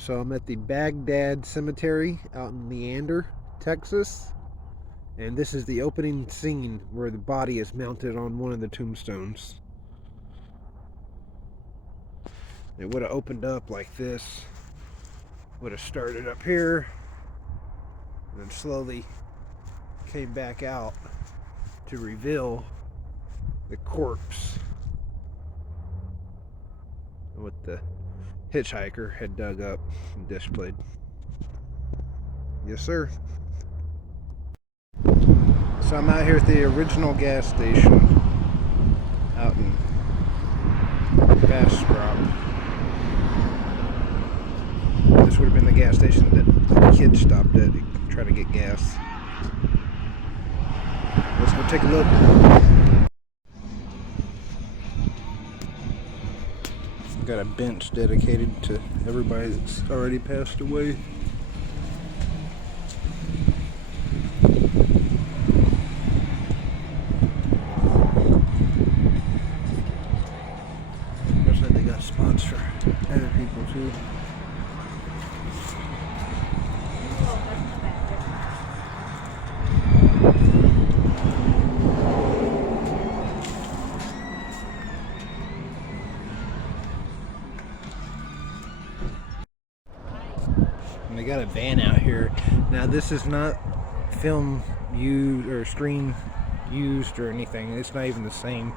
So I'm at the Bagdad Cemetery out in Leander, Texas. And this is the opening scene where the body is mounted on one of the tombstones. It would have opened up like this. Would have started up here. And then slowly came back out to reveal the corpse. What the hitchhiker had dug up and displayed. Yes, sir. So I'm out here at the original gas station out in Bastrop. This would have been the gas station that the kid stopped at to try to get gas. Let's go take a look. Got a bench dedicated to everybody that's already passed away. Looks like they got spots for other people too. And they got a van out here. Now this is not film used or screen used or anything. It's not even the same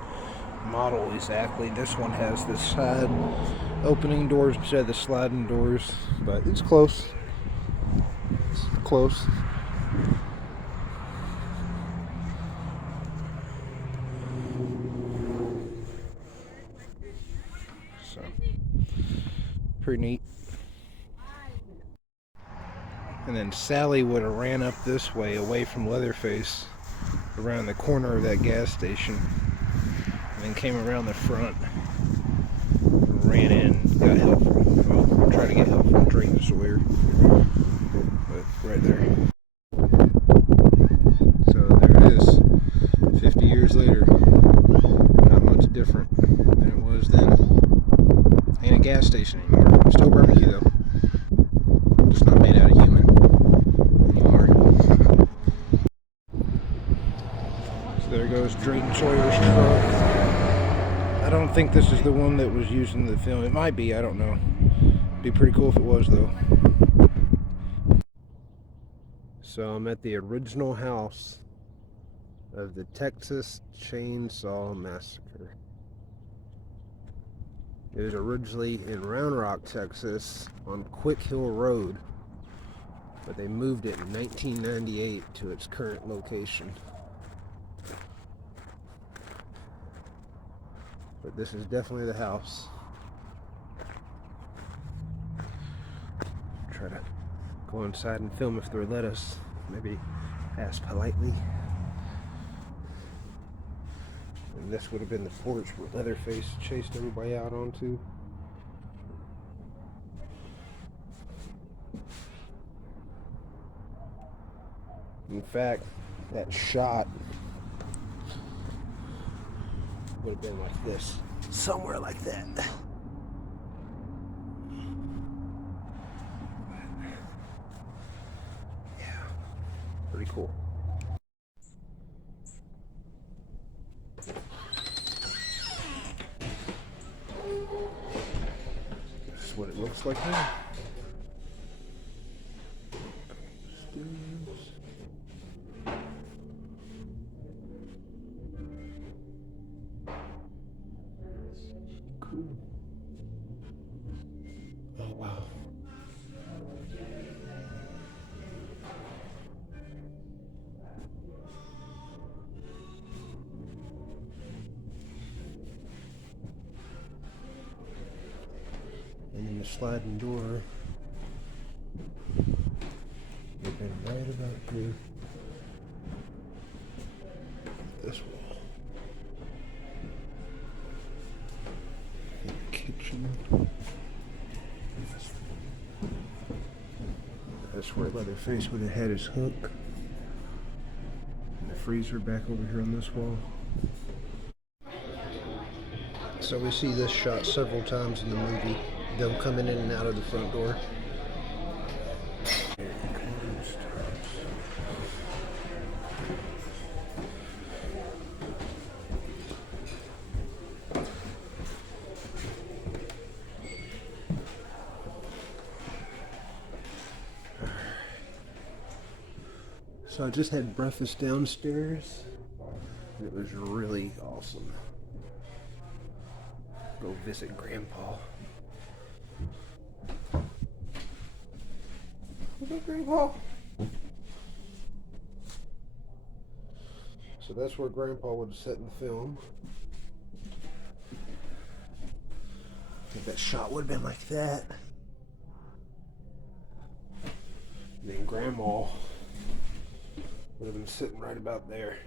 model exactly. This one has the side opening doors instead of the sliding doors, but it's close. It's close. So pretty neat. And then Sally would have ran up this way away from Leatherface around the corner of that gas station and then came around the front and ran in and got help from, tried to get help from Drayton Sawyer, but right there. So there it is, 50 years later. Not much different than it was then. Ain't a gas station anymore. Still barbecue though. Just not made out of human anymore. So there goes Drayton Sawyer's truck. I don't think this is the one that was used in the film. It might be, I don't know. It'd be pretty cool if it was though. So I'm at the original house of the Texas Chainsaw Massacre. It was originally in Round Rock, Texas, on Quick Hill Road, but they moved it in 1998 to its current location. But this is definitely the house. Try to go inside and film if they'll let us. Maybe ask politely. And this would have been the porch where Leatherface chased everybody out onto. In fact, that shot would have been like this. Somewhere like that. Yeah, pretty cool. This is what it looks like now. Cool. Oh wow. And then the sliding door would have been right about through this wall. And the kitchen. That's where Leatherface would have had his hook. And the freezer back over here on this wall. So we see this shot several times in the movie, them coming in and out of the front door. So I just had breakfast downstairs. It was really awesome. Go visit Grandpa. What's up, Grandpa? So that's where Grandpa would have sat in the film. I think that shot would have been like that. And then Grandma would have been sitting right about there.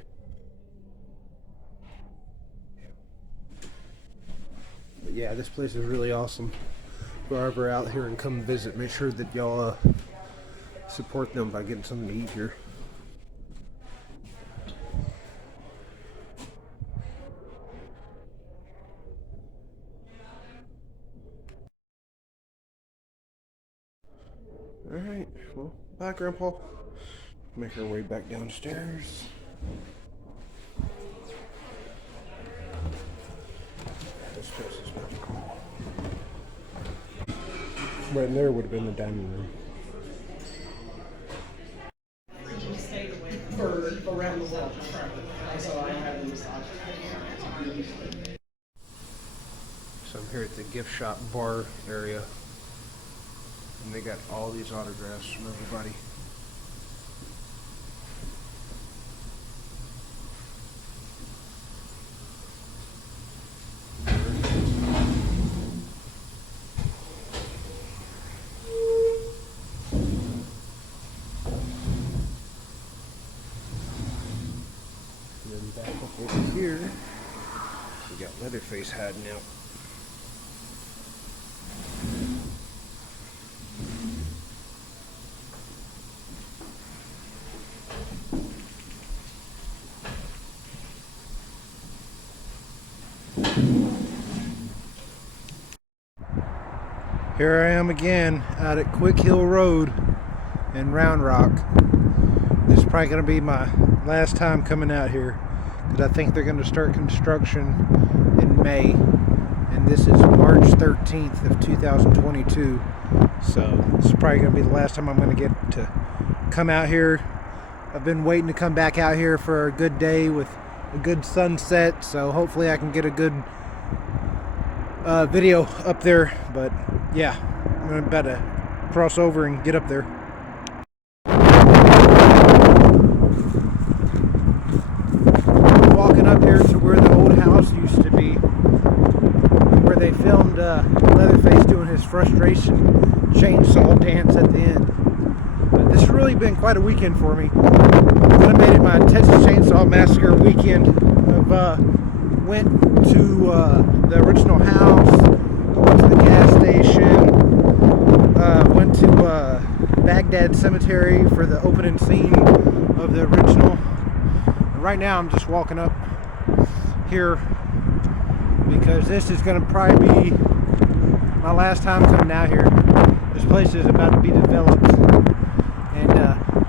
But yeah, this place is really awesome. If you're ever out here and come visit, make sure that y'all support them by getting something to eat here. Alright, well, bye, Grandpa. Make our way back downstairs. This place is magical. Right in there would have been the dining room. For around the world travel. So I have a massage. So I'm here at the gift shop bar area. And they got all these autographs from everybody. And then back up over here, we got Leatherface hiding out. Here I am again out at Quick Hill Road in Round Rock. This is probably going to be my last time coming out here because I think they're going to start construction in May, and this is March 13th of 2022, so this is probably going to be the last time I'm going to get to come out here. I've been waiting to come back out here for a good day with a good sunset, so hopefully I can get a good video up there. But yeah, I'm about to cross over and get up there. Walking up here to where the old house used to be, where they filmed Leatherface doing his frustration chainsaw dance at the end. But this has really been quite a weekend for me. I made it my Texas Chainsaw Massacre weekend. Went to the original house, went to the gas station, went to Bagdad Cemetery for the opening scene of the original. And right now I'm just walking up here because this is going to probably be my last time coming out here. This place is about to be developed, and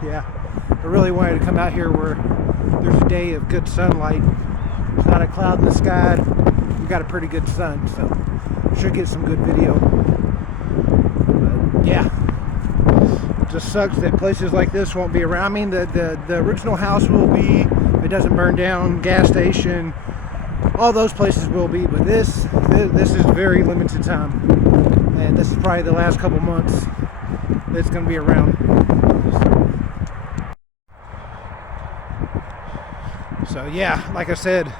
yeah, I really wanted to come out here where there's a day of good sunlight. There's not a cloud in the sky. We got a pretty good sun, so should get some good video. But yeah, it just sucks that places like this won't be around. I mean, the original house will be, if it doesn't burn down, gas station, all those places will be, but this is very limited time, and this is probably the last couple months that it's going to be around. So yeah, like I said,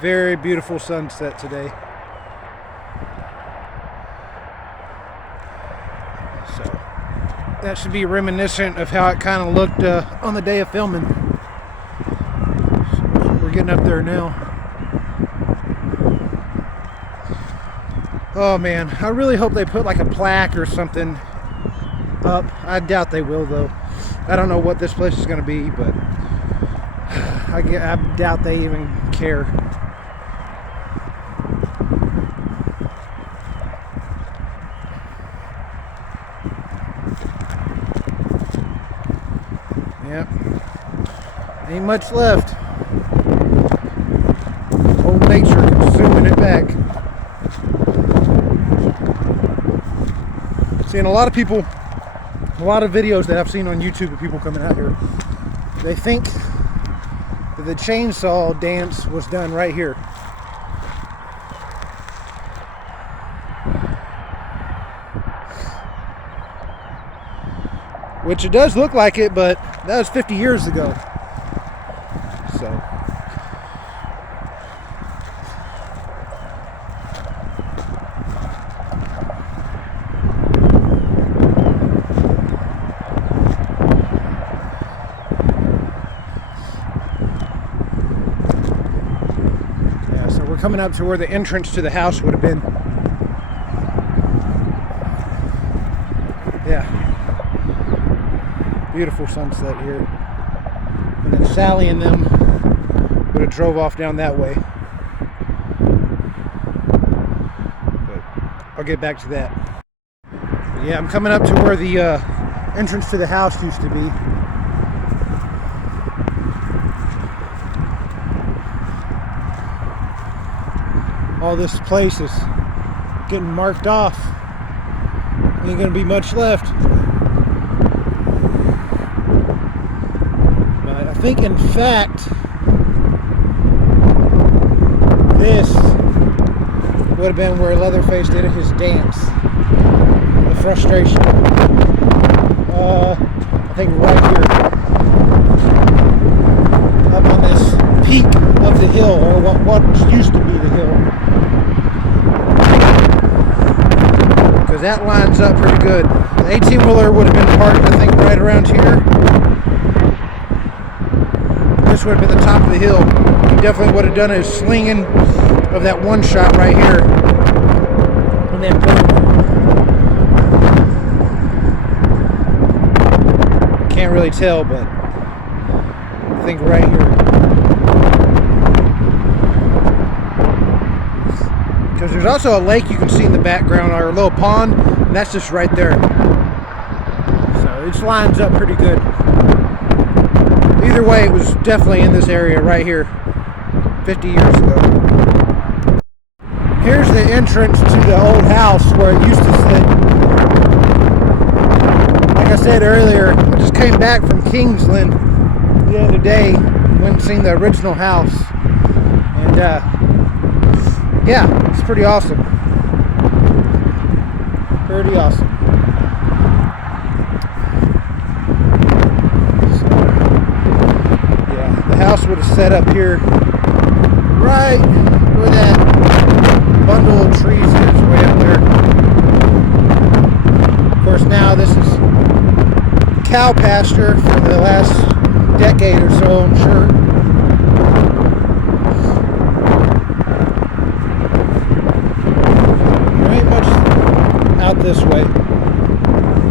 very beautiful sunset today. So that should be reminiscent of how it kind of looked on the day of filming. So we're getting up there now. Oh man, I really hope they put like a plaque or something up. I doubt they will though. I don't know what this place is going to be, but I doubt they even care. Yep. Ain't much left. Old nature consuming it back. Seeing a lot of people, a lot of videos that I've seen on YouTube of people coming out here They think that the chainsaw dance was done right here. Which it does look like it, but that was 50 years ago. So. Yeah, so we're coming up to where the entrance to the house would have been. Yeah. Beautiful sunset here. And then Sally and them would have drove off down that way. But I'll get back to that. But yeah, I'm coming up to where the entrance to the house used to be. All this place is getting marked off. Ain't gonna be much left. I think, in fact, this would have been where Leatherface did his dance. The frustration. I think right here. Up on this peak of the hill, or what used to be the hill. Because that lines up pretty good. The 18-wheeler would have been parked, I think, right around here. This would have been the top of the hill. He definitely would have done a slinging of that one shot right here. And then boom. Can't really tell, but I think right here. Because there's also a lake you can see in the background, or a little pond, and that's just right there. So it lines up pretty good. Either way, it was definitely in this area right here 50 years ago. Here's the entrance to the old house where it used to sit. Like I said earlier, I just came back from Kingsland the other day, went and seen the original house. And yeah, it's pretty awesome. Pretty awesome. The house would have set up here, right where that bundle of trees is, way up there. Of course, now this is cow pasture for the last decade or so, I'm sure. There ain't much out this way.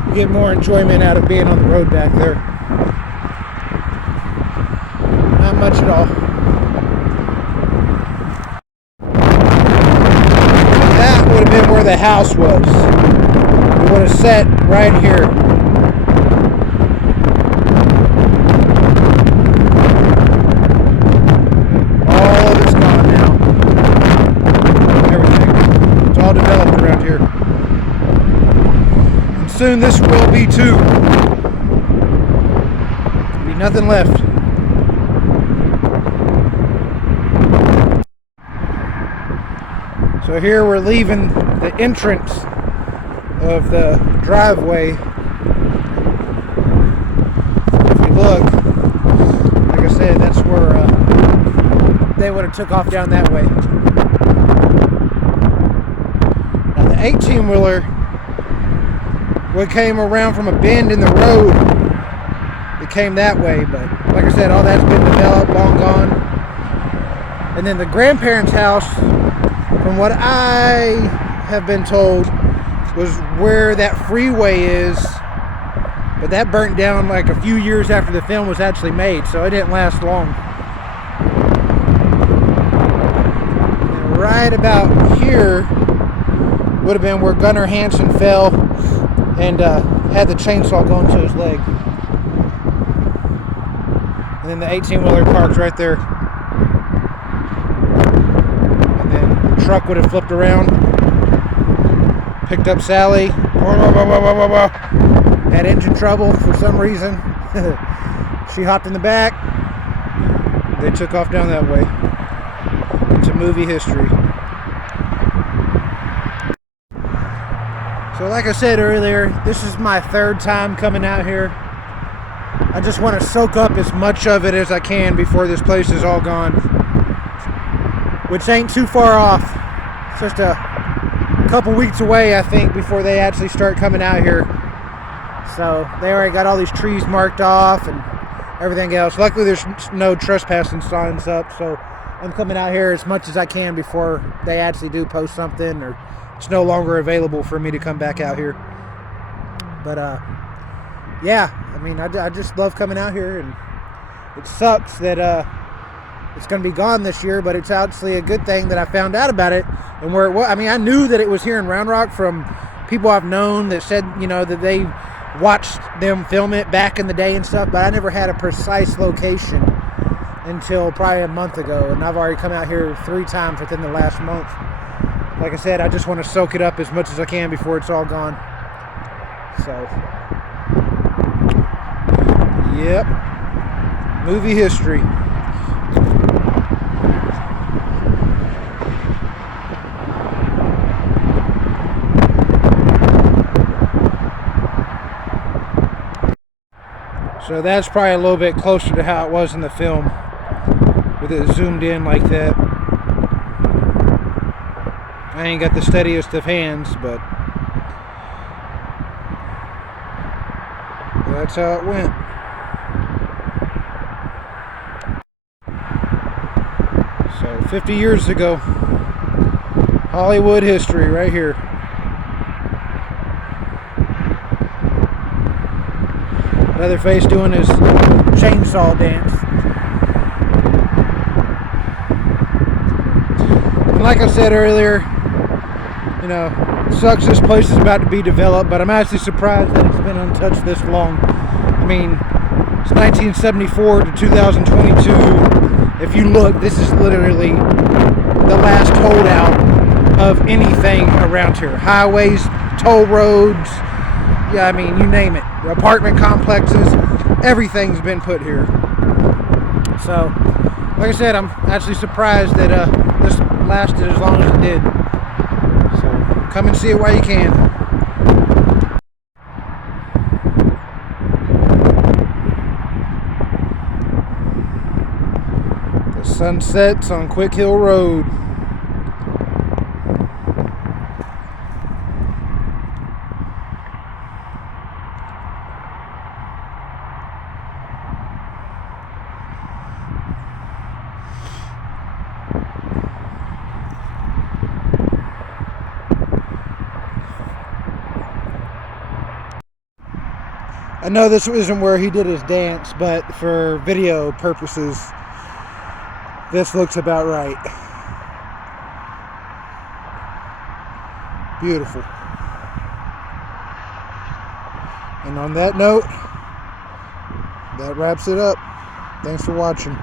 You get more enjoyment out of being on the road back there. Not much at all. That would have been where the house was. It would have sat right here. All of it's gone now. Everything. It's all developed around here. And soon this will be too. There'll be nothing left. So here we're leaving the entrance of the driveway. If you look, like I said, that's where they would have took off down that way. Now the 18-wheeler would came around from a bend in the road. It came that way, but like I said, all that's been developed, long gone. And then the grandparents' house, from what I have been told, was where that freeway is, but that burnt down like a few years after the film was actually made, so it didn't last long. And right about here would have been where Gunnar Hansen fell and had the chainsaw going to his leg. And then the 18-wheeler parked right there. Truck would have flipped around, picked up Sally, had engine trouble for some reason, She hopped in the back. They took off down that way. Into movie history. So like I said earlier, this is my third time coming out here. I just want to soak up as much of it as I can before this place is all gone. Which ain't too far off. It's just a couple weeks away, I think, before they actually start coming out here. So they already got all these trees marked off and everything else. Luckily there's no trespassing signs up, so I'm coming out here as much as I can before they actually do post something or it's no longer available for me to come back out here. But yeah, I mean, I just love coming out here, and it sucks that it's going to be gone this year, but it's actually a good thing that I found out about it and where it was. I mean, I knew that it was here in Round Rock from people I've known that said, you know, that they watched them film it back in the day and stuff, but I never had a precise location until probably a month ago, and I've already come out here 3 times within the last month. Like I said, I just want to soak it up as much as I can before it's all gone. So, yep, movie history. So that's probably a little bit closer to how it was in the film, with it zoomed in like that. I ain't got the steadiest of hands, but that's how it went. So 50 years ago, Hollywood history right here. Leatherface doing his chainsaw dance. And like I said earlier, you know, it sucks this place is about to be developed, but I'm actually surprised that it's been untouched this long. I mean, it's 1974 to 2022. If you look, this is literally the last holdout of anything around here. Highways, toll roads, yeah, I mean, you name it. Apartment complexes, everything's been put here. So, like I said, I'm actually surprised that this lasted as long as it did. So, come and see it while you can. The sun sets on Quick Hill Road. I know this isn't where he did his dance, but for video purposes, this looks about right. Beautiful. And on that note, that wraps it up. Thanks for watching.